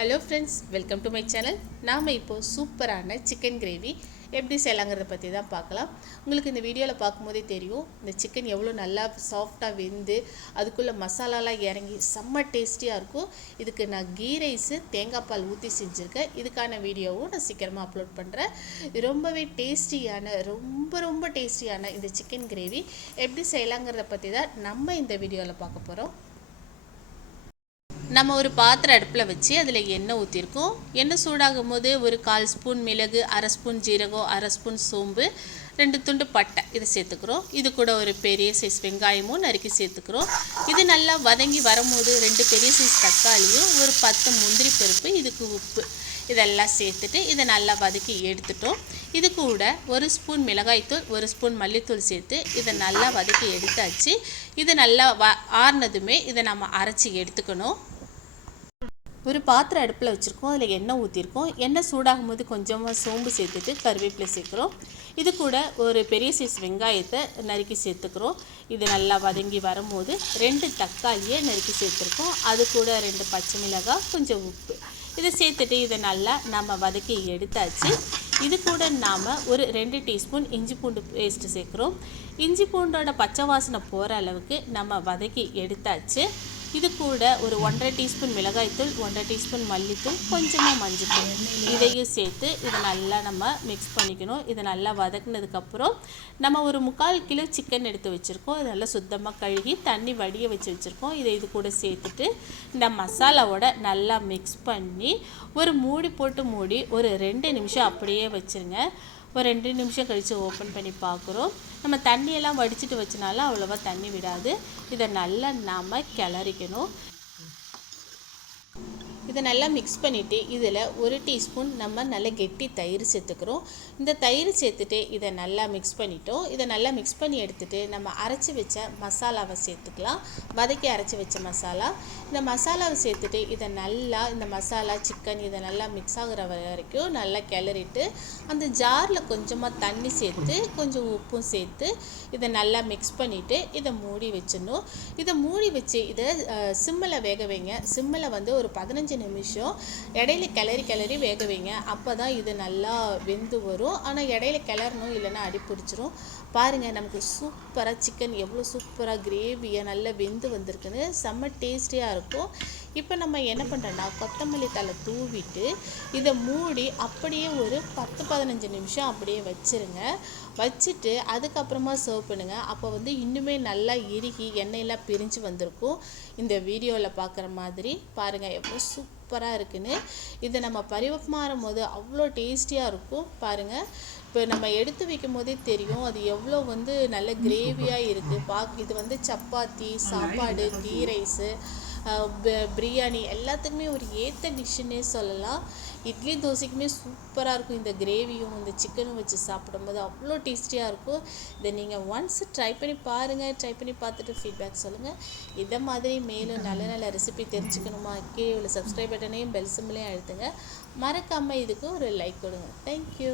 Hello friends, welcome to my channel. நாம் இப்போது சூப்பரான சிக்கன் கிரேவி எப்படி செய்யலாங்கிறத பற்றி தான் பார்க்கலாம். உங்களுக்கு இந்த வீடியோவில் பார்க்கும்போதே தெரியும் இந்த சிக்கன் எவ்வளோ நல்லா சாஃப்டாக வெந்து அதுக்குள்ளே மசாலாலாம் இறங்கி செம்ம டேஸ்டியாக இருக்கும். இதுக்கு நான் கீ ரைஸு தேங்காய் பால் ஊற்றி செஞ்சுருக்கேன். இதுக்கான வீடியோவும் நான் சீக்கிரமாக அப்லோட் பண்ணுறேன். ரொம்பவே டேஸ்டியான ரொம்ப டேஸ்டியான இந்த சிக்கன் கிரேவி எப்படி செய்யலாங்கிறத பற்றி தான் நம்ம இந்த வீடியோவில் பார்க்க போகிறோம். நம்ம ஒரு பாத்திரம் அடுப்பில் வச்சு அதில் எண்ணெய் ஊற்றிருக்கோம். எண்ணெய் சூடாகும் போது ஒரு 1/4 ஸ்பூன் மிளகு, 1/2 ஸ்பூன் ஜீரகம், 1/2 ஸ்பூன் சோம்பு, 2 துண்டு பட்டை இதை சேர்த்துக்கிறோம். இது கூட ஒரு பெரிய சைஸ் வெங்காயமும் நறுக்கி சேர்த்துக்கிறோம். இது நல்லா வதங்கி வரும்போது 2 பெரிய சைஸ் தக்காளியும் ஒரு 10 முந்திரி பருப்பு, இதுக்கு உப்பு இதெல்லாம் சேர்த்துட்டு இதை நல்லா வதக்கி எடுத்துட்டோம். இது கூட 1 ஸ்பூன் மிளகாய்த்தூள், 1 ஸ்பூன் மல்லித்தூள் சேர்த்து இதை நல்லா வதக்கி எடுத்தாச்சு. இது நல்லா ஆறுனதுமே இதை நம்ம அரைச்சி எடுத்துக்கணும். ஒரு பாத்திரம் அடுப்பில் வச்சுருக்கோம். அதில் எண்ணெய் ஊற்றிருக்கோம். எண்ணெய் சூடாகும் போது கொஞ்சமாக சோம்பு சேர்த்துட்டு கருவேப்பிலை சேர்க்குறோம். இது கூட ஒரு பெரிய சைஸ் வெங்காயத்தை நறுக்கி சேர்த்துக்கிறோம். இது நல்லா வதங்கி வரும்போது 2 தக்காளியை நறுக்கி சேர்த்துருக்கோம். அது கூட 2 பச்சை மிளகாய், கொஞ்சம் உப்பு இதை சேர்த்துட்டு இதை நல்லா நம்ம வதக்கி எடுத்தாச்சு. இது கூட நாம் ஒரு 2 டீஸ்பூன் இஞ்சி பூண்டு பேஸ்ட்டு சேர்க்குறோம். இஞ்சி பூண்டோட பச்சை வாசனை போகிற அளவுக்கு நம்ம வதக்கி எடுத்தாச்சு. இது கூட ஒரு 1/2 டீஸ்பூன் மிளகாய்த்தூள், 1/2 டீஸ்பூன் மல்லித்தூள், கொஞ்சமாக மஞ்சள் இதையும் சேர்த்து இதை நல்லா நம்ம மிக்ஸ் பண்ணிக்கணும். இதை நல்லா வதக்குனதுக்கப்புறம் நம்ம ஒரு 3/4 கிலோ சிக்கன் எடுத்து வச்சுருக்கோம். இதை நல்லா சுத்தமாக கழுகி தண்ணி வடிய வச்சுருக்கோம். இதை இது கூட சேர்த்துட்டு இந்த மசாலாவோட நல்லா மிக்ஸ் பண்ணி ஒரு மூடி போட்டு மூடி ஒரு 2 நிமிஷம் அப்படியே வச்சுருங்க. ஒரு 2 நிமிஷம் கழித்து ஓப்பன் பண்ணி பார்க்குறோம். நம்ம தண்ணியெல்லாம் வடிச்சிட்டு வச்சனால அவ்வளோவா தண்ணி விடாது. இதை நல்லா நாம் கிளறிக்கணும். இதை நல்லா மிக்ஸ் பண்ணிவிட்டு இதில் 1 டீஸ்பூன் நம்ம நல்லா கெட்டி தயிர் சேர்த்துக்கிறோம். இந்த தயிர் சேர்த்துட்டு இதை நல்லா மிக்ஸ் பண்ணிட்டோம். இதை நல்லா மிக்ஸ் பண்ணி எடுத்துகிட்டு நம்ம அரைச்சி வச்ச மசாலாவை சேர்த்துக்கலாம். வதக்கி அரைச்சி வச்ச மசாலா. இந்த மசாலாவை சேர்த்துட்டு இதை நல்லா இந்த மசாலா சிக்கன் இதை நல்லா மிக்ஸ் ஆகுற வரைக்கும் நல்லா கிளறிட்டு அந்த ஜாரில் கொஞ்சமாக தண்ணி சேர்த்து கொஞ்சம் உப்பும் சேர்த்து இதை நல்லா மிக்ஸ் பண்ணிவிட்டு இதை மூடி வச்சிடணும். இதை மூடி வச்சு இதை சிம்மில் வேக வைங்க. சிம்மில் வந்து ஒரு 15 நிமிஷம் இடையில கிளறி வேக வைங்க. அப்போ தான் இது நல்லா வெந்து வரும். ஆனால் இடையில கிளறணும், இல்லைன்னா அடி பிடிச்சிரும். பாருங்கள், நமக்கு சூப்பராக சிக்கன் எவ்வளோ சூப்பராக கிரேவியாக நல்லா வெந்து வந்திருக்குன்னு செம்ம டேஸ்டியாக இருக்கும். இப்போ நம்ம என்ன பண்ணுறோன்னா கொத்தமல்லி தழை தூவிட்டு இதை மூடி அப்படியே ஒரு 10-15 நிமிஷம் அப்படியே வச்சுருங்க. வச்சுட்டு அதுக்கப்புறமா சர்வ் பண்ணுங்கள். அப்போ வந்து இன்னுமே நல்லா இறுகி எண்ணெயெல்லாம் பிரிஞ்சு வந்திருக்கும். இந்த வீடியோவில் பார்க்குற மாதிரி பாருங்கள் எவ்வளோ சூப்பராக இருக்குன்னு. இதை நம்ம பரிமாறும் போது அவ்வளோ டேஸ்டியாக இருக்கும். பாருங்கள், இப்போ நம்ம எடுத்து வைக்கும் போதே தெரியும் அது எவ்வளோ வந்து நல்ல கிரேவியாக இருக்குது. இது வந்து சப்பாத்தி, சாப்பாடு, கீ ரைஸு, பிரியாணி எல்லாத்துக்குமே ஒரு ஏற்ற டிஷ்ஷுன்னே சொல்லலாம். இட்லி தோசைக்குமே சூப்பராக இருக்கும். இந்த கிரேவியும் இந்த சிக்கனும் வச்சு சாப்பிடும்போது அவ்வளோ டேஸ்டியாக இருக்கும். இதை நீங்கள் ஒன்ஸ் ட்ரை பண்ணி பாருங்கள். ட்ரை பண்ணி பார்த்துட்டு ஃபீட்பேக் சொல்லுங்கள். இதை மாதிரி மேலும் நல்ல ரெசிபி தெரிஞ்சுக்கணுமா, கீழே உள்ள சப்ஸ்கிரைப் பட்டனையும் பெல் சிம்பிளையும் அழுத்துங்க. மறக்காமல் இதுக்கு ஒரு லைக் கொடுங்க. தேங்க்யூ.